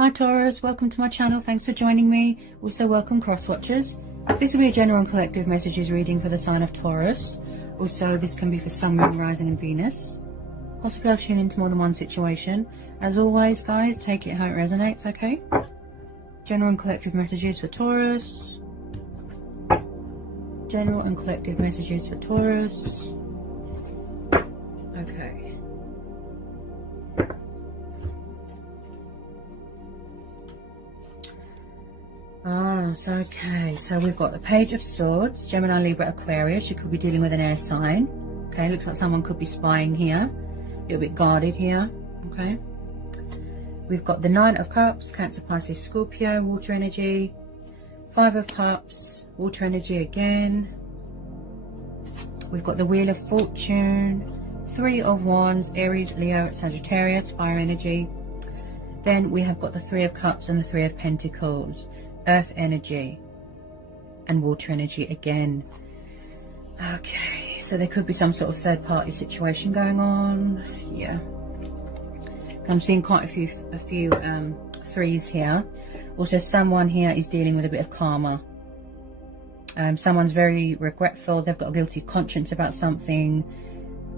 Hi Taurus, welcome to my channel. Thanks for joining me. Also welcome cross watchers. This will be a general and collective messages reading for the sign of Taurus. Also this can be for Sun, Moon, Rising and Venus. Possibly I'll tune into more than one situation. As always guys, take it how it resonates, okay? General and collective messages for Taurus. General and collective messages for Taurus. Okay. Okay, so we've got the Page of Swords, Gemini, Libra, Aquarius. You could be dealing with an air sign. Okay, looks like someone could be spying here. A little bit guarded here. Okay. We've got the Nine of Cups, Cancer, Pisces, Scorpio, water energy. Five of Cups, water energy again. We've got the Wheel of Fortune, Three of Wands, Aries, Leo, Sagittarius, fire energy. Then we have got the Three of Cups and the Three of Pentacles, earth energy and water energy again. Okay, so there could be some sort of third party situation going on. Yeah, I'm seeing quite a few threes here. Also someone here is dealing with a bit of karma. Someone's very regretful. They've got a guilty conscience about something.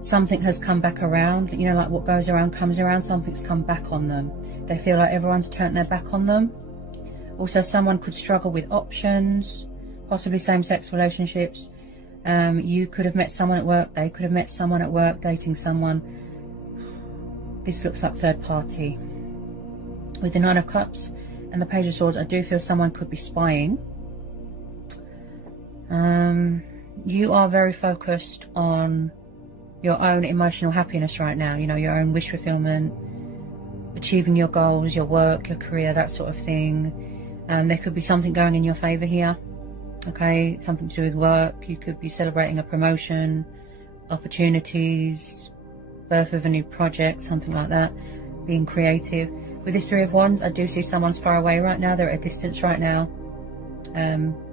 Something has come back around, you know, like what goes around comes around. Something's come back on them. They feel like everyone's turned their back on them. Also someone could struggle with options, possibly same-sex relationships. You could have met someone at work, they could have met someone at work, dating someone. This looks like third party. With the Nine of Cups and the Page of Swords, I do feel someone could be spying. You are very focused on your own emotional happiness right now, you know, your own wish fulfillment, achieving your goals, your work, your career, that sort of thing. There could be something going in your favor here, okay, something to do with work. You could be celebrating a promotion, opportunities, birth of a new project, something like that, being creative. With this Three of Wands, I do see someone's far away right now. They're at a distance right now,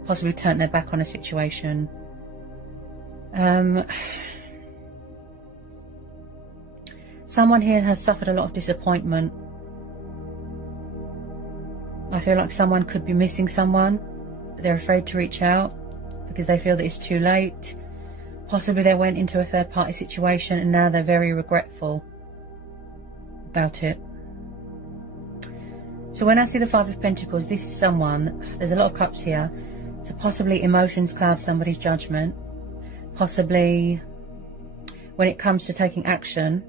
possibly turned their back on a situation. Someone here has suffered a lot of disappointment. I feel like someone could be missing someone, but they're afraid to reach out because they feel that it's too late. Possibly they went into a third party situation and now they're very regretful about it. So when I see the Five of Pentacles, this is someone, there's a lot of cups here, so possibly emotions cloud somebody's judgment. Possibly when it comes to taking action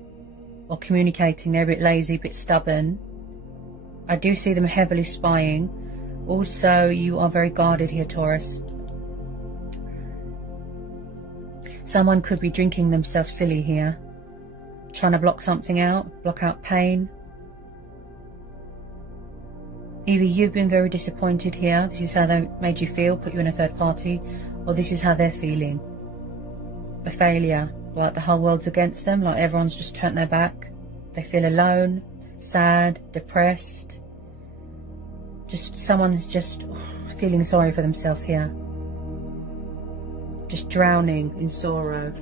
or communicating, they're a bit lazy, a bit stubborn. I do see them heavily spying. Also, you are very guarded here, Taurus. Someone could be drinking themselves silly here, trying to block something out, block out pain. Either you've been very disappointed here, this is how they made you feel, put you in a third party, or this is how they're feeling. A failure, like the whole world's against them, like everyone's just turned their back. They feel alone, sad, depressed. Just someone's just feeling sorry for themselves here. Just drowning in sorrow.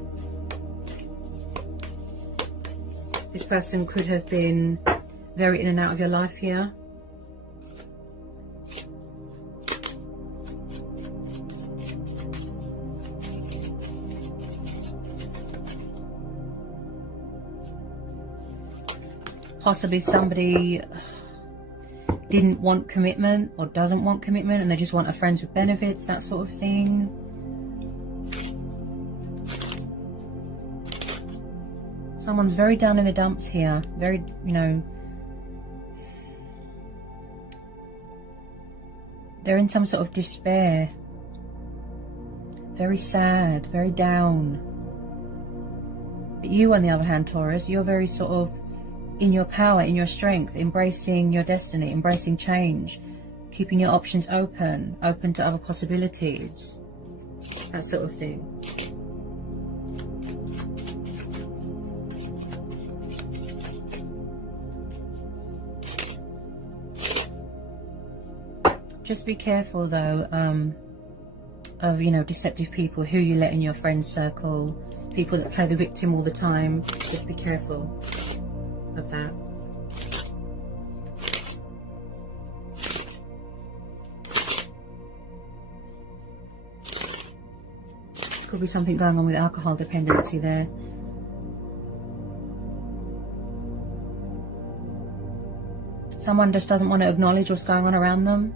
This person could have been very in and out of your life here. Possibly somebody didn't want commitment or doesn't want commitment and they just want a friends with benefits, that sort of thing. Someone's very down in the dumps here, very, you know, they're in some sort of despair, very sad, very down. But you, on the other hand, Taurus, you're very sort of in your power, in your strength, embracing your destiny, embracing change, keeping your options open to other possibilities, that sort of thing. Just be careful though of, you know, deceptive people who you let in your friend circle, people that play the victim all the time. Just be careful of that. Could be something going on with alcohol dependency there. Someone just doesn't want to acknowledge what's going on around them.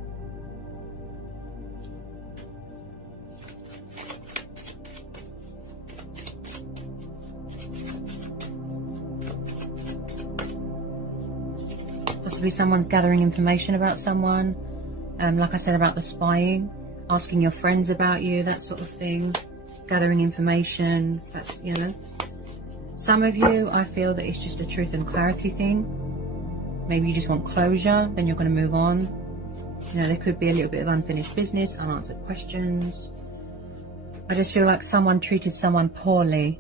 Possibly someone's gathering information about someone. Like I said about the spying, asking your friends about you, that sort of thing. Gathering information, that's, you know. Some of you, I feel that it's just a truth and clarity thing. Maybe you just want closure, then you're going to move on. You know, there could be a little bit of unfinished business, unanswered questions. I just feel like someone treated someone poorly.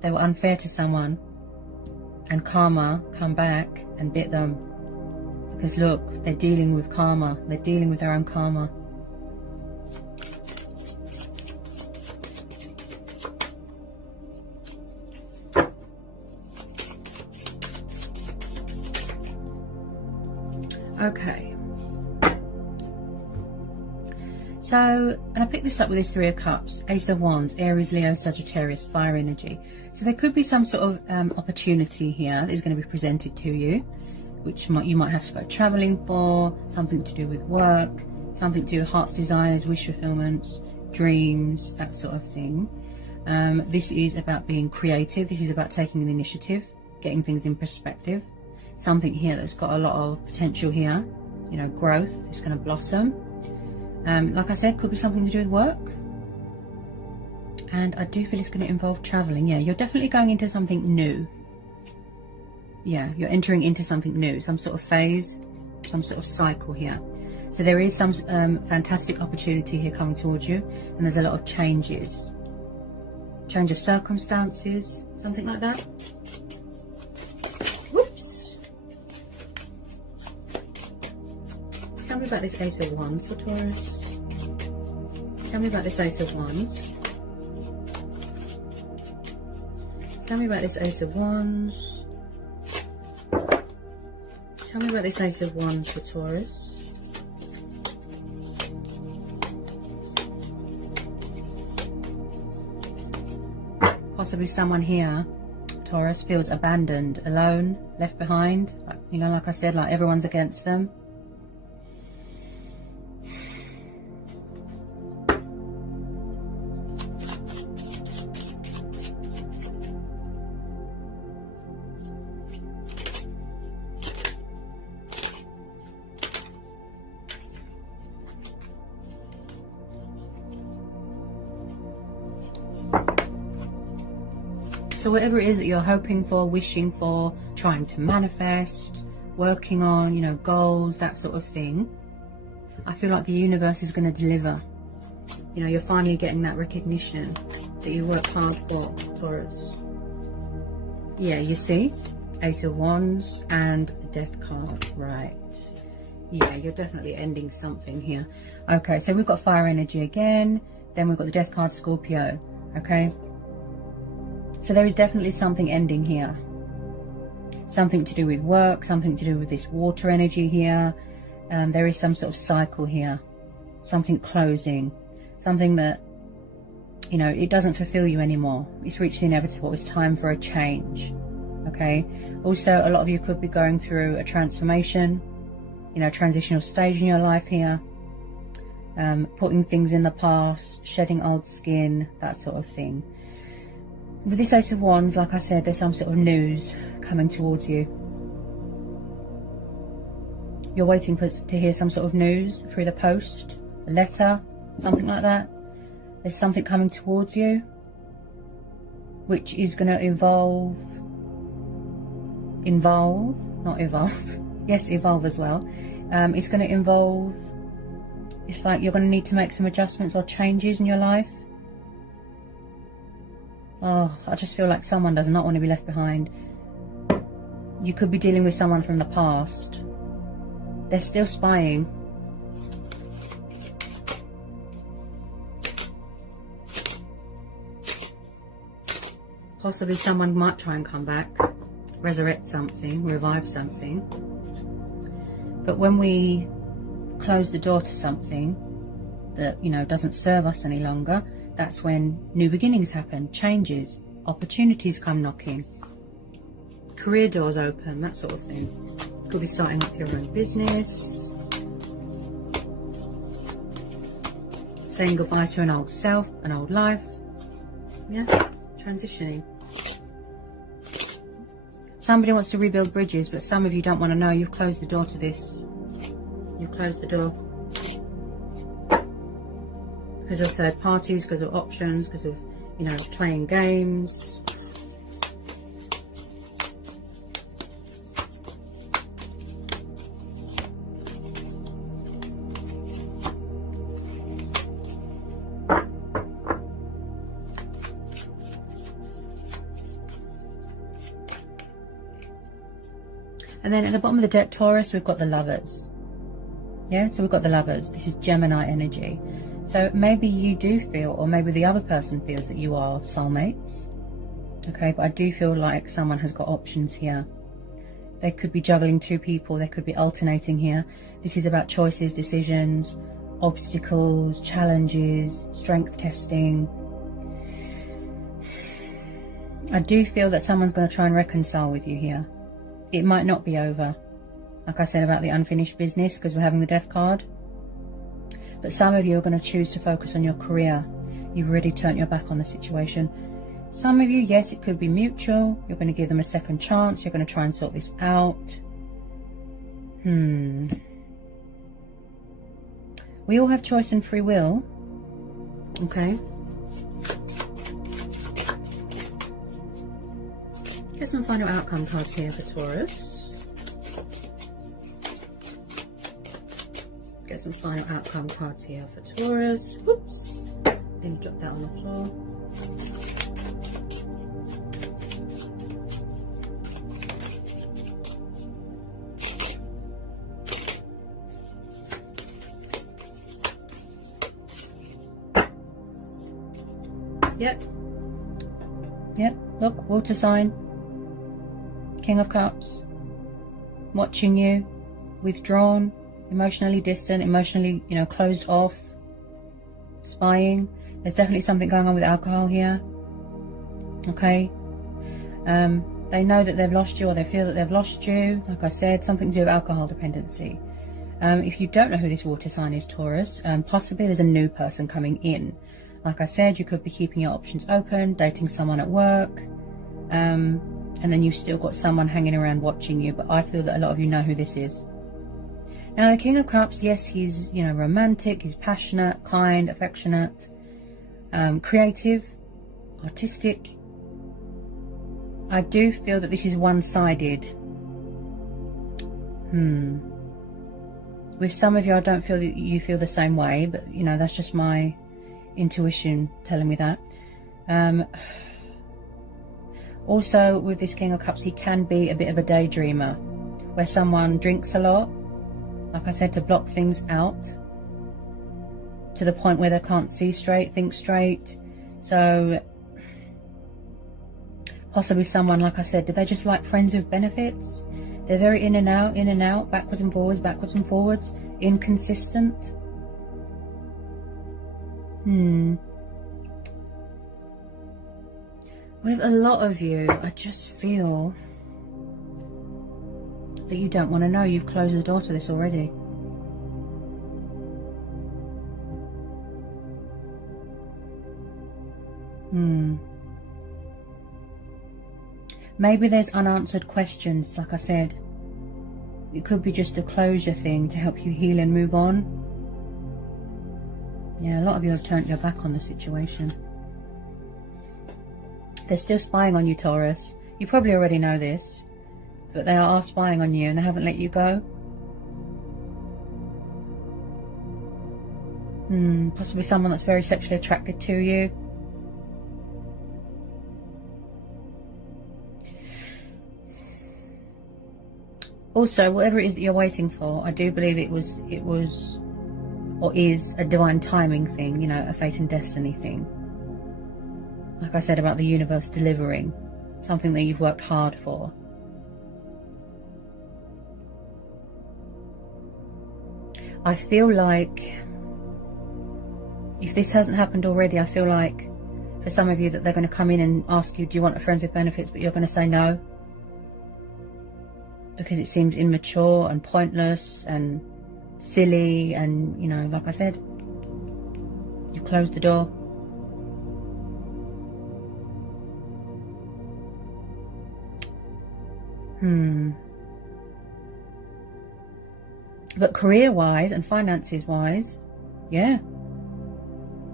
They were unfair to someone. And karma come back and bit them. Because look, they're dealing with karma. They're dealing with their own karma. Okay. So, and I picked this up with this Three of Cups, Ace of Wands, Aries, Leo, Sagittarius, fire energy. So there could be some sort of opportunity here that is going to be presented to you, which you might have to go traveling for, something to do with work, something to do with heart's desires, wish fulfillments, dreams, that sort of thing. This is about being creative. This is about taking an initiative, getting things in perspective. Something here that's got a lot of potential here, you know, growth is going to blossom. Like I said, could be something to do with work. And I do feel it's going to involve traveling. Yeah, you're definitely going into something new. Yeah, you're entering into something new, some sort of phase, some sort of cycle here. So there is some fantastic opportunity here coming towards you, and there's a lot of changes. Change of circumstances, something like that. Whoops. Tell me about this Ace of Wands for Taurus. Tell me about this Ace of Wands. Tell me about this Ace of Wands. Tell me about this Ace of Wands for Taurus. Possibly someone here, Taurus, feels abandoned, alone, left behind. You know, like I said, like everyone's against them. So whatever it is that you're hoping for, wishing for, trying to manifest, working on, you know, goals, that sort of thing, I feel like the universe is going to deliver. You know, you're finally getting that recognition that you worked hard for, Taurus. Yeah, you see? Ace of Wands and the Death card, right. Yeah, you're definitely ending something here. Okay, so we've got fire energy again. Then we've got the Death card, Scorpio. Okay. So there is definitely something ending here. Something to do with work, something to do with this water energy here. There is some sort of cycle here. Something closing. Something that, you know, it doesn't fulfill you anymore. It's reached the inevitable. It's time for a change. Okay. Also, a lot of you could be going through a transformation, you know, transitional stage in your life here. Putting things in the past, shedding old skin, that sort of thing. With this Ace of Wands, like I said, there's some sort of news coming towards you. You're waiting to hear some sort of news through the post, a letter, something like that. There's something coming towards you, which is going to evolve, yes, evolve as well. It's going to involve, it's like you're going to need to make some adjustments or changes in your life. Oh, I just feel like someone does not want to be left behind. You could be dealing with someone from the past. They're still spying. Possibly someone might try and come back, resurrect something, revive something. But when we close the door to something that, you know, doesn't serve us any longer, That's when new beginnings happen, changes, opportunities come knocking, career doors open, that sort of thing. Could be starting up your own business, saying goodbye to an old self, an old life. Yeah, transitioning. Somebody wants to rebuild bridges, but some of you don't want to know. You've closed the door to this. You've closed the door. Because of third parties, because of options, because of, you know, playing games. And then at the bottom of the deck, Taurus, we've got the Lovers. Yeah, so we've got the Lovers. This is Gemini energy. So maybe you do feel, or maybe the other person feels, that you are soulmates. Okay, but I do feel like someone has got options here. They could be juggling two people. They could be alternating here. This is about choices, decisions, obstacles, challenges, strength testing. I do feel that someone's going to try and reconcile with you here. It might not be over, like I said about the unfinished business, because we're having the Death card. But some of you are going to choose to focus on your career. You've already turned your back on the situation. Some of you, yes, it could be mutual. You're going to give them a second chance. You're going to try and sort this out. We all have choice and free will. Okay. Get some final outcome cards here for Taurus. Get some final outcome cards here for Taurus. Whoops. Then drop that on the floor. Yep. Look, water sign. King of Cups, watching you, withdrawn, emotionally distant, emotionally, you know, closed off, spying. There's definitely something going on with alcohol here. Okay. They know that they've lost you, or they feel that they've lost you. Like I said, something to do with alcohol dependency. If you don't know who this water sign is, Taurus, possibly there's a new person coming in. Like I said, you could be keeping your options open, dating someone at work, and then you've still got someone hanging around watching you. But I feel that a lot of you know who this is. Now, the King of Cups, yes, he's, you know, romantic, he's passionate, kind, affectionate, creative, artistic. I do feel that this is one-sided. With some of you, I don't feel that you feel the same way, but, you know, that's just my intuition telling me that. Also, with this King of Cups, he can be a bit of a daydreamer, where someone drinks a lot, like I said, to block things out, to the point where they can't see straight, think straight. So, possibly someone, like I said, do they just like friends with benefits? They're very in and out, backwards and forwards, inconsistent. With a lot of you, I just feel that you don't want to know. You've closed the door to this already. Maybe there's unanswered questions, like I said. It could be just a closure thing to help you heal and move on. Yeah, a lot of you have turned your back on the situation. They're still spying on you, Taurus. You probably already know this, but they are spying on you and they haven't let you go. Possibly someone that's very sexually attracted to you. Also, whatever it is that you're waiting for, I do believe it was or is a divine timing thing, you know, a fate and destiny thing. Like I said about the universe delivering something that you've worked hard for. I feel like If this hasn't happened already, I feel like for some of you that they're going to come in and ask you, do you want a friends with benefits, but you're going to say no. Because it seems immature and pointless and silly, and, you know, like I said, you closed the door. But career-wise and finances-wise, yeah.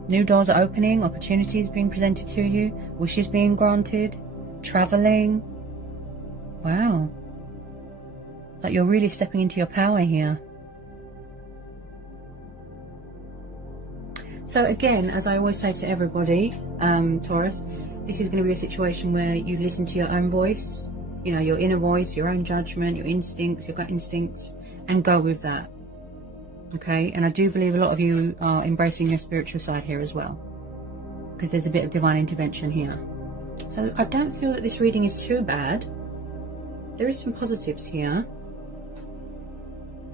New doors are opening, opportunities being presented to you, wishes being granted, traveling. Wow. Like you're really stepping into your power here. So again, as I always say to everybody, Taurus, this is going to be a situation where you listen to your own voice, you know, your inner voice, your own judgment, your instincts, your gut instincts, and go with that. Okay, and I do believe a lot of you are embracing your spiritual side here as well, because there's a bit of divine intervention here. So I don't feel that this reading is too bad. There is some positives here.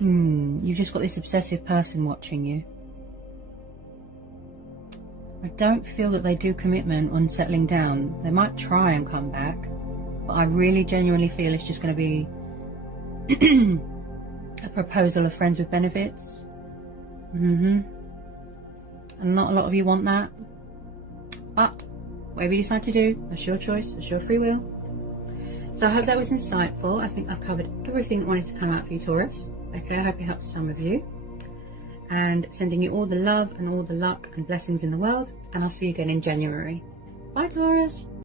You've just got this obsessive person watching you. I don't feel that they do commitment on settling down. They might try and come back, but I really genuinely feel it's just going to be a proposal of friends with benefits. And not a lot of you want that, but whatever you decide to do, that's your choice, that's your free will. So I hope that was insightful. I think I've covered everything that wanted to come out for you, Taurus. Okay, I hope it helps some of you, and sending you all the love and all the luck and blessings in the world, and I'll see you again in January. Bye, Taurus.